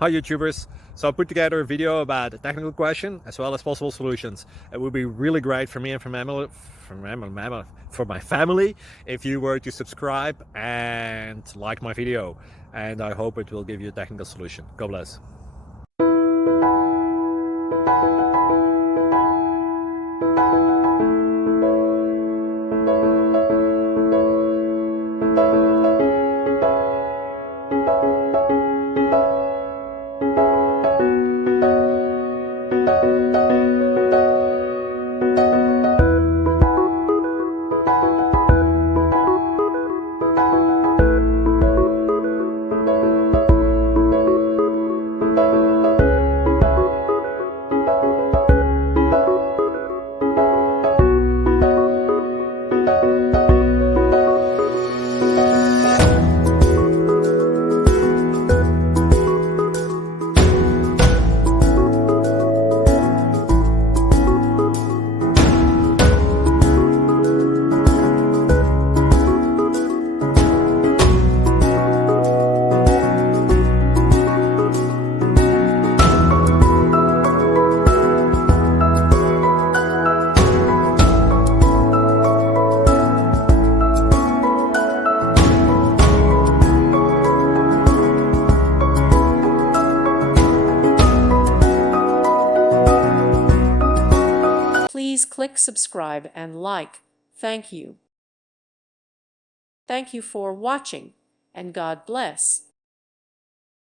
Hi YouTubers! So I put together a video about a technical question as well as possible solutions. It would be really great for me and for my family if you were to subscribe and like my video, and I hope it will give you a technical solution. God bless. Please click subscribe and like. Thank you. Thank you for watching, and God bless.